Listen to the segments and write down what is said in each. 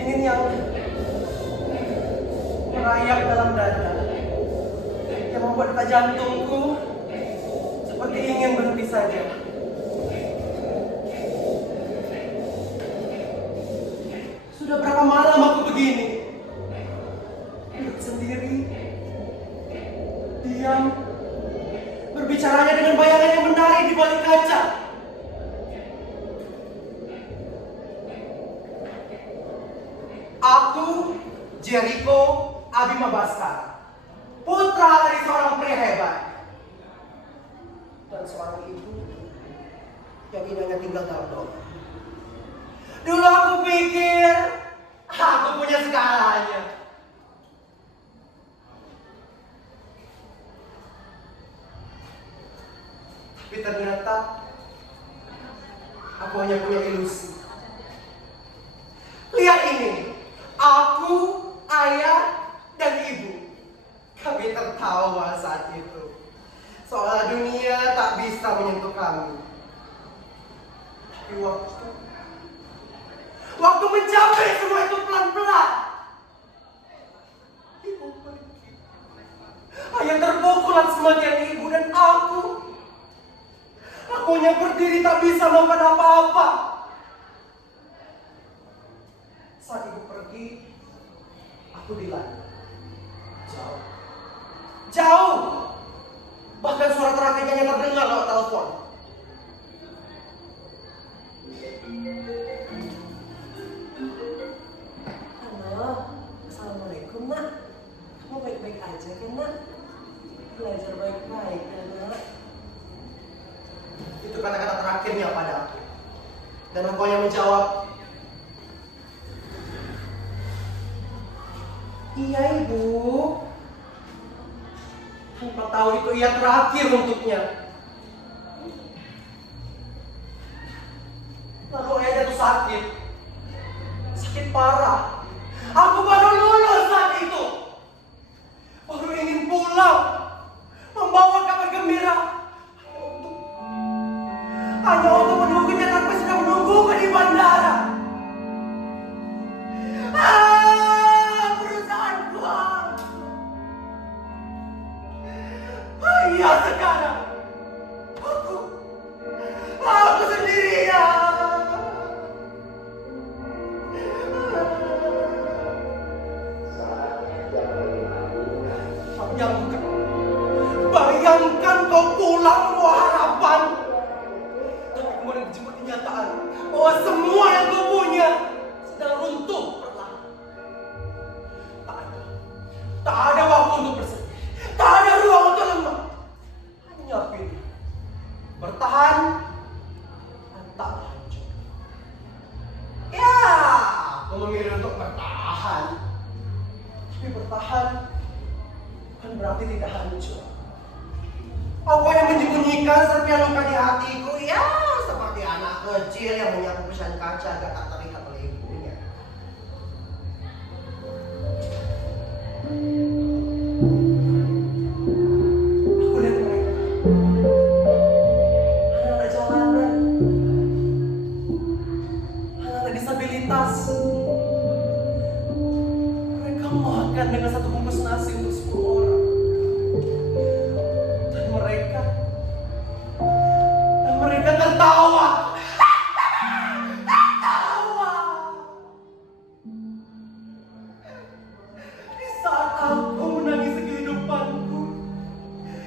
Dingin yang merayap dalam dada, yang membuat detak jantungku seperti ingin berhenti saja. Sudah berapa malam aku begini, duduk sendiri, diam, berbicaranya dengan bayangan yang menari di balik kaca. Aku, Jericho Abima Baskara, putra dari seorang pria hebat dan seorang ibu yang indahnya tinggal dalam doa. Dulu aku pikir aku punya segalanya. Tapi ternyata aku hanya punya ilusi. Lihat ini, aku, ayah, dan ibu. Kami tertawa saat itu. Seolah dunia tak bisa menyentuh kami. Tapi waktu mencapai semua itu pelan-pelan, ibu pergi. Ayah terpukul atas kematian ibu dan aku hanya berdiri tak bisa melakukan apa-apa. Saat ibu pergi, aku dilanda. Jauh. Jauh. Bahkan suara terakhirnya terdengar lewat telepon. Halo, Assalamualaikum nak. Kamu baik-baik aja kan nak? Belajar baik-baik ya nak. Itu kata-kata terakhirnya padaku. Dan aku hanya menjawab, iya ibu. Aku tahu itu iya terakhir untuknya. Lalu ayah jatuh sakit. Sakit parah. Aku baru lulus saat itu. Baru ingin pulang, membawa kabar gembira. Hanya untuk menunggunya tanpa sudah menungguku di bandara. Perusahaanku. Iya sekarang. Aku sendirian. Bayangkan kau pulang bawa harapan. Tapi kemudian dijemput kenyataan bahwa semua yang kau punya sedang runtuh perlahan. Tak ada waktu untuk bersedih. Tak ada ruang untuk lemah. Hanya pilih bertahan atau hancur. Ya, aku memilih untuk bertahan. Tapi bertahan bukan berarti tidak hancur. Aku hanya menyembunyikan serpihan luka di hatiku, ya seperti anak kecil yang menyapu pecahan kaca agar tak terlihat oleh ibunya. Aku lihat mereka, anak-anak jalanan, anak-anak disabilitas. Mereka makan dengan satu bungkus nasi untuk 10 orang. Mereka tertawa. Tertawa. Di saat aku menangis kehidupanku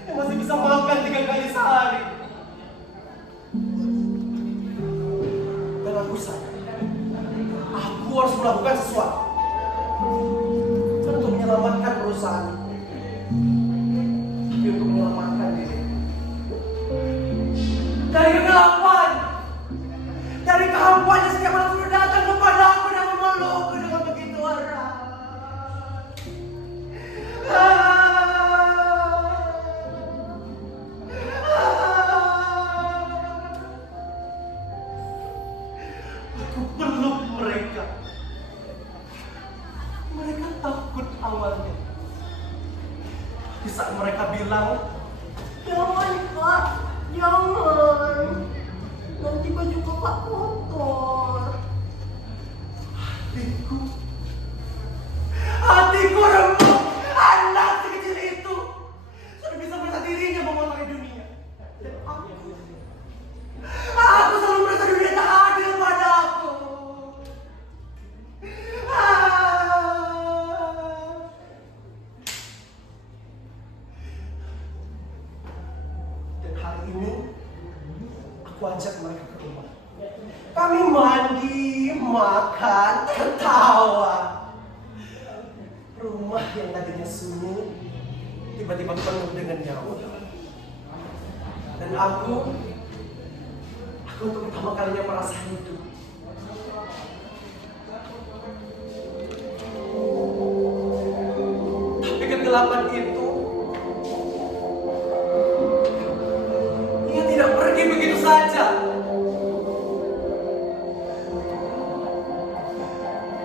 yang masih bisa makan 3 kali sehari. Dan aku sadar, aku harus melakukan sesuatu untuk menyelamatkan perusahaan, tapi untuk menyelamatkan diri. Dari kegelapan, dari kehampuan yang setiap malam sudah datang kepada aku dan memelukku dengan begitu erat. Aku peluk mereka. Mereka takut awalnya. Di saat mereka bilang, Jangan Pak, jangan. Nanti baju Bapak kotor. hatiku kan tertawa. Rumah yang tadinya sunyi tiba-tiba penuh dengan nyawa. Dan aku untuk pertama kalinya merasa hidup. Tapi kegelapan itu, ia tidak pergi begitu saja.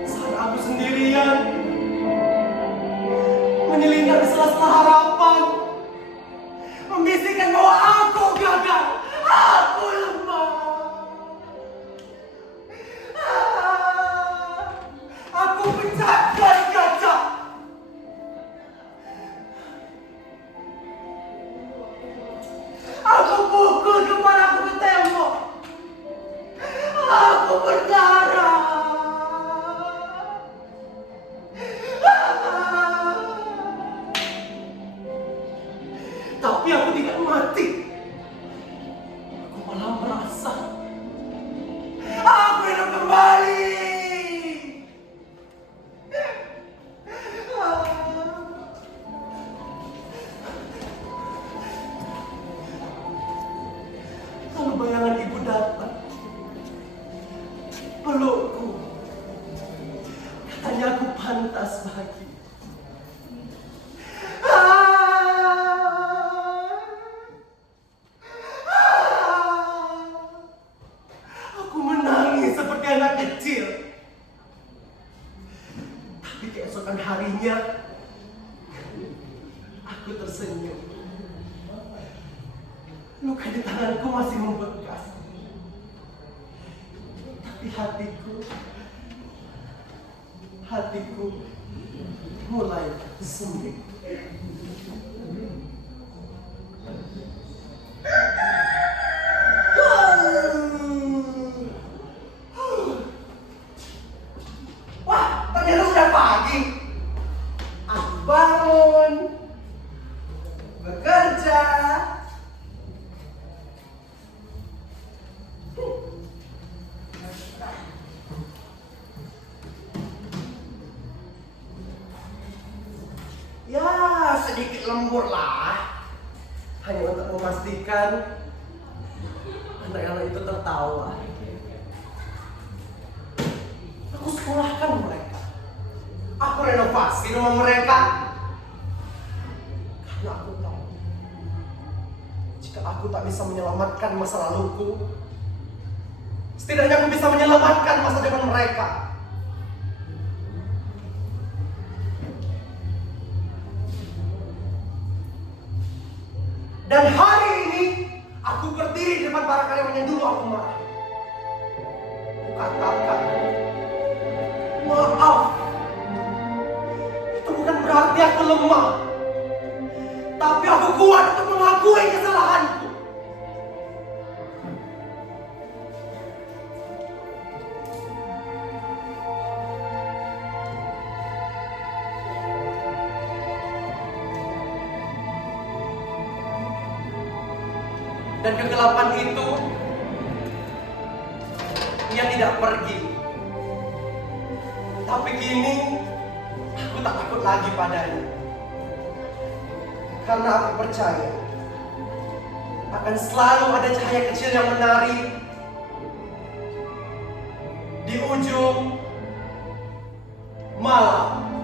Saat aku sendirian menyelingkar di sela-sela harapan, membisikkan bahwa aku gagal, aku lemah. Aku pecahkan kaca. Aku pukul kepalaku ke tembok. Aku berdarah. Tapi aku tidak mati. Aku malah merasa aku hidup kembali. Lalu bayangan ibu datang, pelukku. Katanya aku pantas bahagia. Aku menangis seperti anak kecil. Tapi keesokan harinya, aku tersenyum. Luka di tanganku masih membekas. Tapi hatiku mulai sempit. Wah, ternyata sudah pagi. Aku bangun, bekerja. Ya, sedikit lembur lah. Hanya untuk memastikan anak-anak itu tertawa. Aku sekolahkan mereka. Aku renovasi rumah mereka. Karena aku tahu, jika aku tak bisa menyelamatkan masa laluku, setidaknya aku bisa menyelamatkan masa depan mereka. Dan hari ini aku berdiri di depan para karyawan yang dulu aku marah. Aku katakan, maaf. Itu bukan berarti aku lemah, tapi aku kuat untuk mengakui kesalahanku. Dan kegelapan itu, ia tidak pergi. Tapi kini, aku tak takut lagi padanya. Karena aku percaya, akan selalu ada cahaya kecil yang menari di ujung malam.